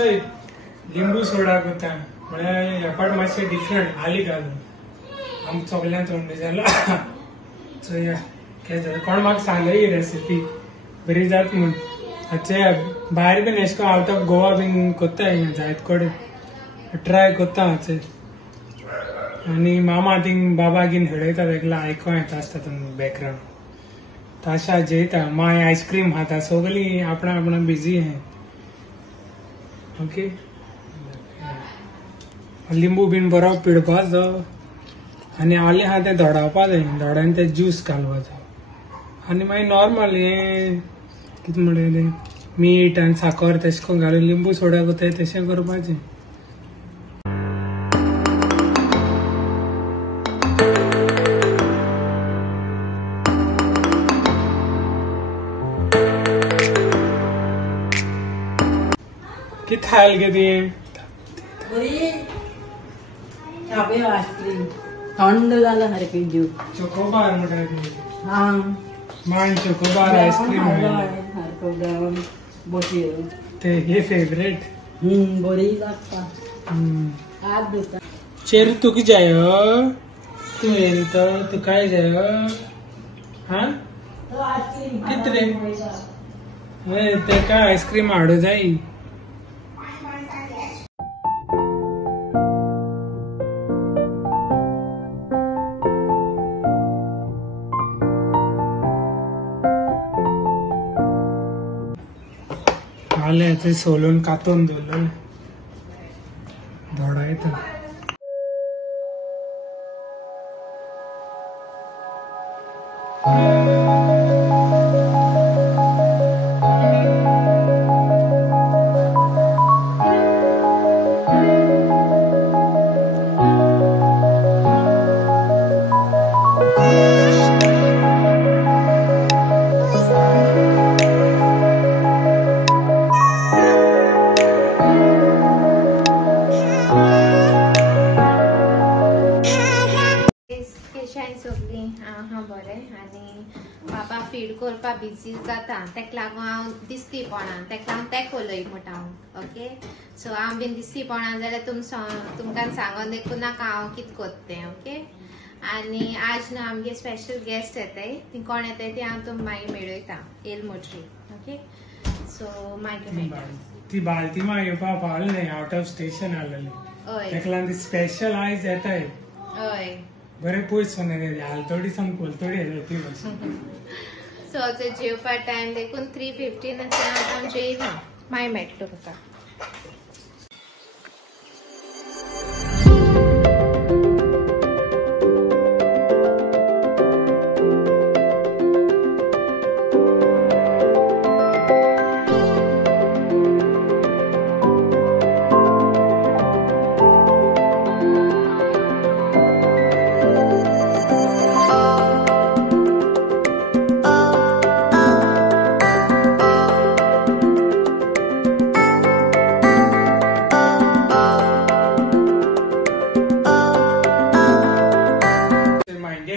चय लिंबू सोडा करता म्हळ्यार हेपाट मातशें डिफरंट हाली घालून आमकां चोगल्यां तोंड जालो चय कोण म्हाका सांगले ही रेसिपी बरी जात म्हूण भायर बीन एशें कोन्न आवट ऑफ गोवा बीन कोत्ता हिंगा जायत कडेन ट्राय कोत्ता हांव आनी मामा थिंग बाबा गिन हेडयता तेका आयको येता आसता बॅकग्राउंड ताशा जेयता माय आईस्क्रीम खाता सगळीं आपणा आपणा बिजी हे ओके लिंबू बीन बरो पिळपाचो आनी आलें आहा तें धोडावपा जाय धोडान ते ज्यूस घालपाचो आनी मागीर नॉर्मल हें कितें म्हणटा तें मीठ आनी साखर तशें करून घालून लिंबू सोडा कोताय तशें करपाचें कित खायला गे तुवें आईस्क्रीम थंड जालं सारकें जीव चोकोबार म्हणटा हा मान चोकोबार आईस्क्रीम बशी ते हे फेवरेट बरी लागता आज दुसरा चेरू तुक जाय तू येरी तो तू काय जाय हा कित रे ते काय आईस्क्रीम हाडू जाय आले ते सोलून कातून दवरलें धोडायता बाबा फीड करपा बिजी जाता तेका लागून हांव दिसतीपणान तेका हांव तेकलोय म्हणटा हांव ओके सो हांव बीन दिसतीपणान जाल्यार तुमकां सांगोन देखून नाका हांव कितें कोत्तें ओके आनी आज न्हू आमगे स्पेशल गेस्ट येताय ती कोण येताय ती हांव तुमकां मागीर मेळयता एलमोट्री ओके सो मागीर मेळटा ती बाल्तिमा येवपा पावली न्ही आउट ऑफ स्टेशन आसलेली हय तेका लागून ती स्पेशल आयज येताय हय बरें पयस सोने हालतोडी सावन कोलतोडी येता ती सो ते जेवपा टायम देखून 3:15 आसा हांव जेयना मागीर मेळटा तुमकां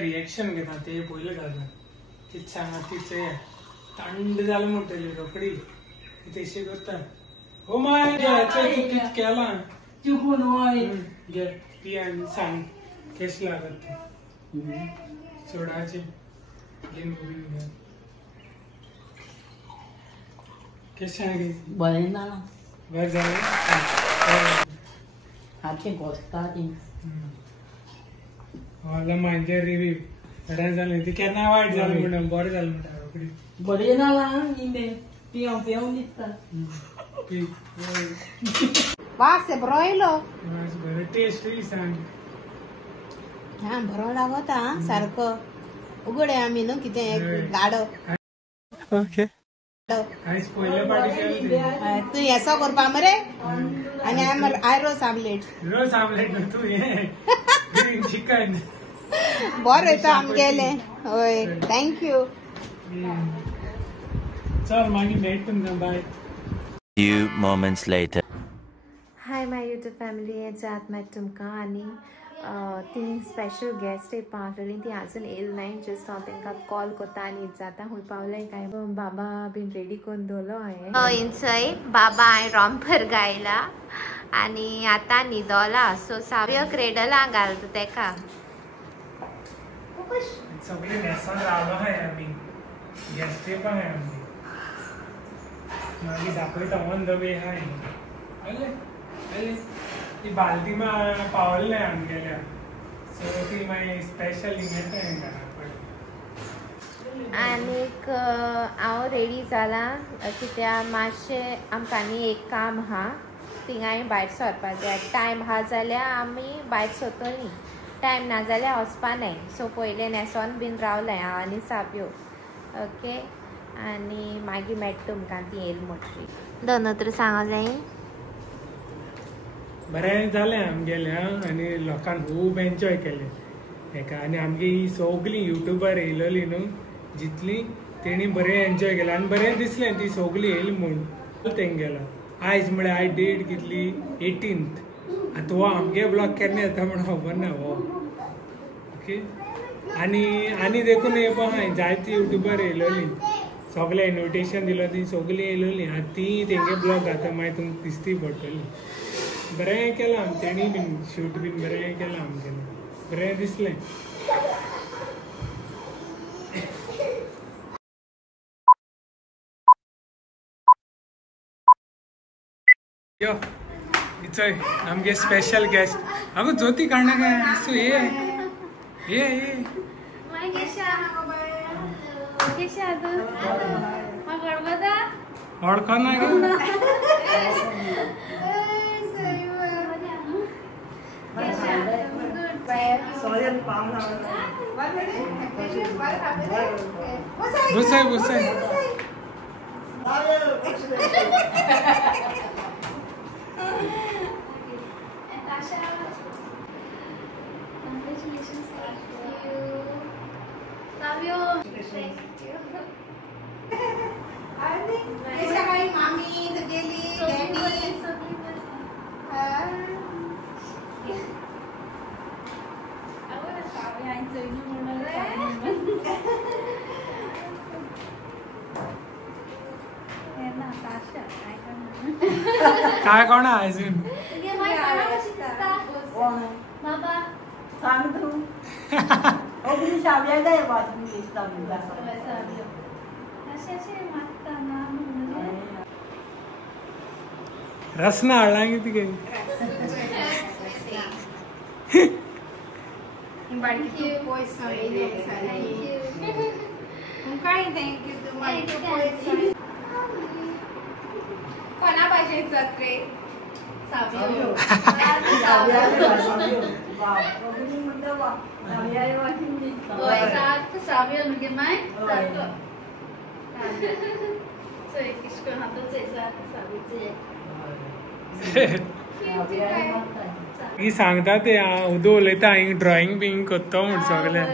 रिएक्शन घेता ते पयलें घालून कितें सांगा तिचे थंड जालें म्हणटली रोखडी तेशी करता ओ माय तूं कितें केलां चुकून वय घे पी आनी सांग केश लागत ते सोडाचे लिंबू बीन घाल केशां गे बरें जालां बरें जालें हातचें घोसता ती वाला मागीर रिव्यू बरें जालें ती केन्ना वायट जालें म्हणून बरें जालें म्हणटा रोखडी बरें जालां निंबे पियों पियों दिसता पी वास बरो येयलो बरें टेस्टूय सांग हा बरो लागता सारको उगडे आमी न्हू कितें गाडो ओके आयज पयले पाटी केलें तूं हेसो करपा मरे आनी हांव रोस आमलेट रोस आमलेट तूं हे ग्रीन चिकन बरो येता आमगेले हय थँक्यू चल मागीर मेळटा तुमकां bye Few moments later. Hi my YouTube family जात मागीर तुमकां आनी ती स्पेशल गेस्ट पावलेली ती अजून येल नाही. जस्ट हांव तांकां कॉल कोता आनी जाता खूंय पावलें काय बाबा बीन रेडी करून दवरलो हांवें. इंचय बाबा हांवें रॉम्पर गायला आनी आतां न्हिदोला. सो सावयो क्रेडला घालता तेका. सगळी न्हेसोन रावलो आहाय आमी गेस्ट येवपाक आहाय आमची. मागीर दाखयता ऑन द वे आहाय. ती बालदी पावले नाही आमगेल्या. सो ती मागीर स्पेशल मेळटा घरा. आनीक हांव रेडी जाला कित्याक मातशें आमकां आनी एक काम आहा. थिंगा हांवें भायर सरपा जाय. टायम आहा जाल्यार आमी भायर सरतलीं. टायम ना जाल्यार वचपा नाय. सो पयलें न्हेसोन बीन रावलें हांव आनी साबयो. ओके आनी मागीर मेळटा तुमकां ती येयली म्हणटरी. दोनूत्र सांगो जाय. बरें जालें आमगेल्या आनी लोकांक खूब एन्जॉय केलें हेका. आनी आमगे ही सगलीं युट्यूबर येयलोलीं न्हू जितलीं तेणी बरें एन्जॉय केलें आनी बरें दिसलें ती सगलीं येयलीं म्हूण तेंगेलो. आयज म्हळ्यार आयज डेट कितली 18th. आतां हो आमगे ब्लॉग केन्ना येता म्हण खबर ना हो. ओके आनी देखून येवपा हांवें जायती युट्यूबर येयलोलीं. सगळे इन्विटेशन दिलो ती सगलीं येयलोलीं. आतां ती तेंगे ब्लॉग घाता मागीर तुमकां दिसती पडटली. बरें केलां तेणी बीन शूट बीन बरें केलां आमगेलें. बरें दिसलें. यो इचय आमगे स्पेशल गेस्ट. हांव ज्योती काडना काय असो ये वळखना बुसाय काय कोणा अजून बाबा सांग तू ओबी साबया जाय बात मी दिसता मुला साबया असे मागता ना रसना हाडला किती काही बाळकी तू पैसा काय थँक्यू तुम्हाला. कोणा पाहिजे रे साबयो साबयो म्हणजे माय किशकोन हातच ही सांगता ते उदो उलयता हांवें ड्रॉइंग बीन करता म्हण सगळे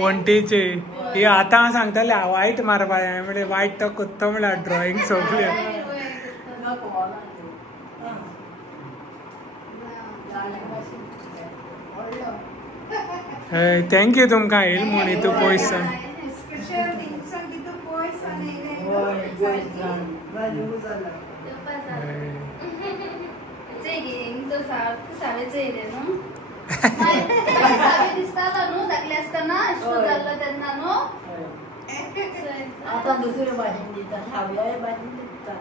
पणटेचे. हे आतां सांगताले वायट मारपा जाय म्हणजे वायट तो कोत्तो म्हळ्यार ड्रॉइंग सगळे. थँक्यू तुमकां येयले म्हूण हितू पयस. आता दुसरे भाजी दितात सावया भाजी दितात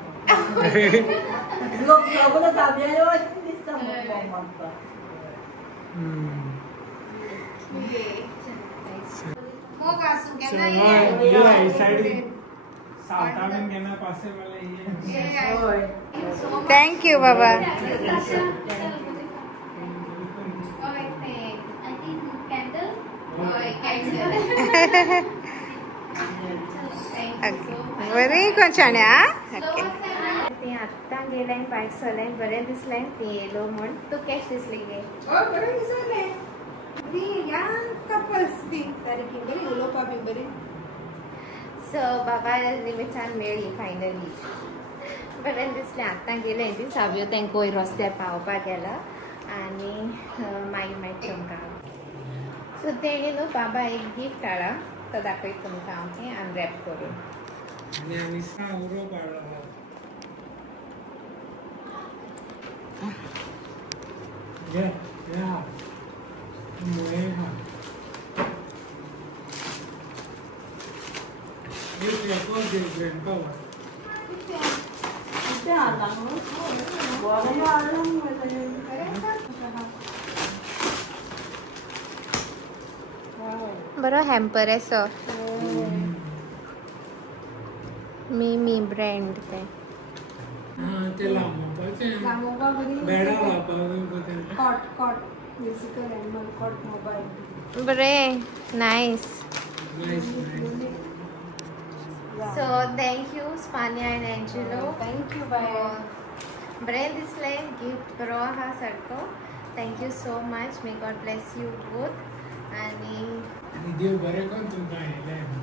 लोक सगळं सावया भाजी दिसतात मम्मा. थँक यू बाबा. बरें कोणशाण्या ती आत्तां गेलें भायर सरलें बरें दिसलें ती येयलो म्हूण. तूं कशें दिसलें गे? बरें दिसलें. कपल्स बी सारकी बरी उलोवपा बी बरी. सो बाबा निमितान मेळ्ळी फायनली. बरें दिसलें. आत्तां गेलें ती साबयो तांकां वयर रस्त्यार पावपाक गेला आनी मागीर मेळटा तुमकां. सो तेणी न्हू बाबा एक गिफ्ट हाडा तो दाखयता तुमकां ओके अनरॅप करून. आणि आम्ही उरो काढला घे हा मुळे हा बरो हॅम्पर असो मी ब्रँड ते ते लांबोवपाचें लांबोवपा बरी बेडा लावपाक cot musical animal cot mobile बरें nice. Nice so thank you Spania and Angelo. Thank you bye. बरें दिसलें गिफ्ट बरो आहा सारको. Thank you so much. May God bless you both. आनी देव बरें करून तुमकां आयलें